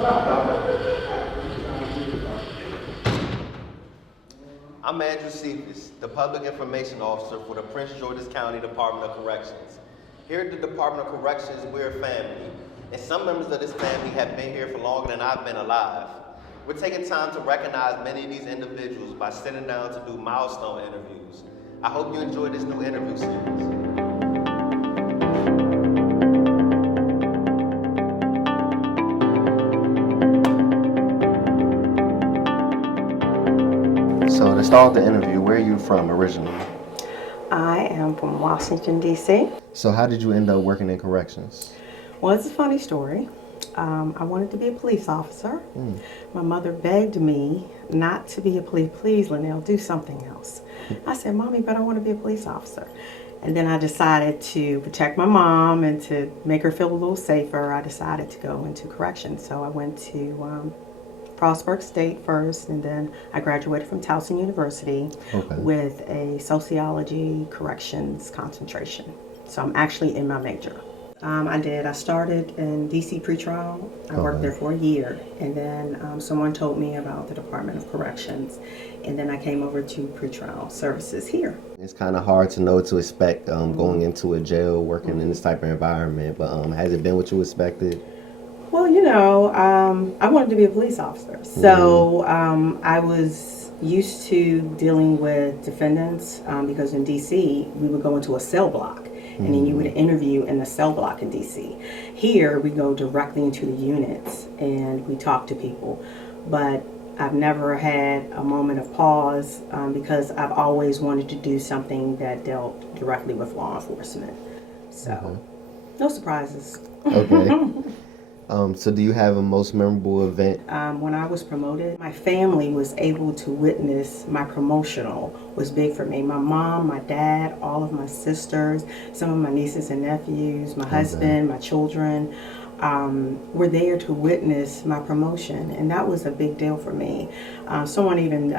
I'm Andrew Cephas, the Public Information Officer for the Prince George's County Department of Corrections. Here at the Department of Corrections, we're a family, and some members of this family have been here for longer than I've been alive. We're taking time to recognize many of these individuals by sitting down to do milestone interviews. I hope you enjoy this new interview series. So to start the interview, where are you from originally? I am from Washington, D.C. So how did you end up working in corrections? Well, it's a funny story. I wanted to be a police officer. My mother begged me not to be a police. Please, Lanelle, do something else. I said, Mommy, but I want to be a police officer. And then I decided to protect my mom and to make her feel a little safer. I decided to go into corrections. So I went to Frostburg State first, and then I graduated from Towson University with a sociology corrections concentration. So I'm actually in my major. I started in DC pretrial. I worked there for a year, and then someone told me about the Department of Corrections, and then I came over to pretrial services here. It's kind of hard to know what to expect going into a jail, working in this type of environment, but has it been what you expected? Well, I wanted to be a police officer, so I was used to dealing with defendants because in DC we would go into a cell block. And then you would interview in the cell block in DC. Here, we go directly into the units and we talk to people. But I've never had a moment of pause because I've always wanted to do something that dealt directly with law enforcement. So, no surprises. Okay. So do you have a most memorable event? When I was promoted, my family was able to witness my promotional. Was big for me. My mom, my dad, all of my sisters, some of my nieces and nephews, my husband, my children, were there to witness my promotion, and that was a big deal for me. Someone even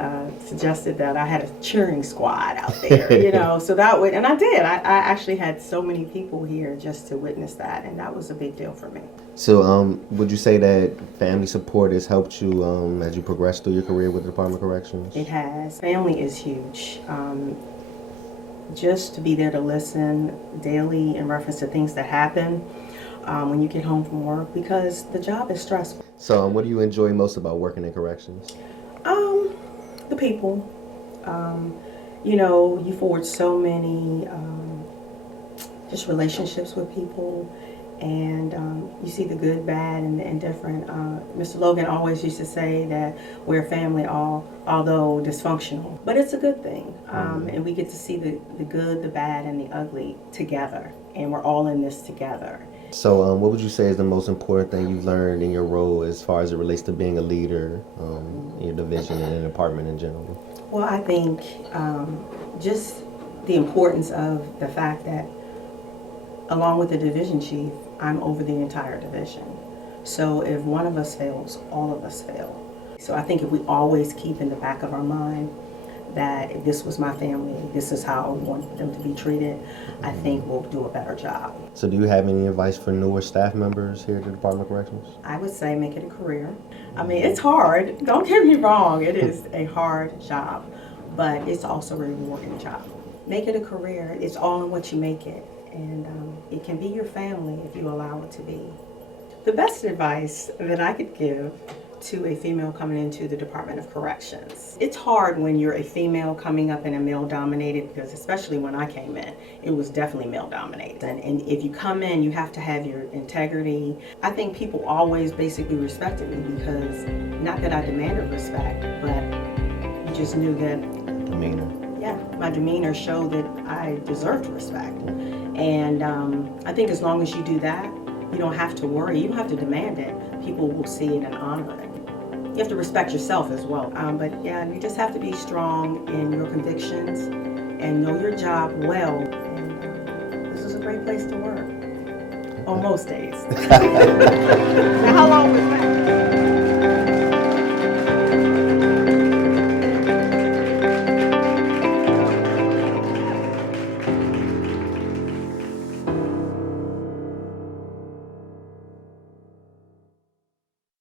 suggested that I had a cheering squad out there, so that would, and I did. I actually had so many people here just to witness that, and that was a big deal for me. So would you say that family support has helped you as you progress through your career with the Department of Corrections? It has. Family is huge. Just to be there to listen daily in reference to things that happen when you get home from work, because the job is stressful. So what do you enjoy most about working in corrections? The people. You forge so many just relationships with people, and you see the good, bad, and the indifferent. Mr. Logan always used to say that we're a family, although dysfunctional, but it's a good thing. And we get to see the good, the bad, and the ugly together, and we're all in this together. So what would you say is the most important thing you've learned in your role as far as it relates to being a leader in your division and in the department in general? Well, I think just the importance of the fact that along with the division chief, I'm over the entire division. So if one of us fails, all of us fail. So I think if we always keep in the back of our mind that if this was my family, this is how I want them to be treated, I think we'll do a better job. So do you have any advice for newer staff members here at the Department of Corrections? I would say make it a career. I mean, it's hard. Don't get me wrong. It is a hard job, but it's also a rewarding job. Make it a career. It's all in what you make it. And it can be your family if you allow it to be. The best advice that I could give to a female coming into the Department of Corrections. It's hard when you're a female coming up in a male-dominated, because especially when I came in, it was definitely male-dominated. And if you come in, you have to have your integrity. I think people always basically respected me because, not that I demanded respect, but you just knew that Demeanor. Yeah, my demeanor showed that I deserved respect. And I think as long as you do that, you don't have to worry. You don't have to demand it. People will see it and honor it. You have to respect yourself as well. But yeah, you just have to be strong in your convictions and know your job well. And this is a great place to work on most days. Now, how long was that?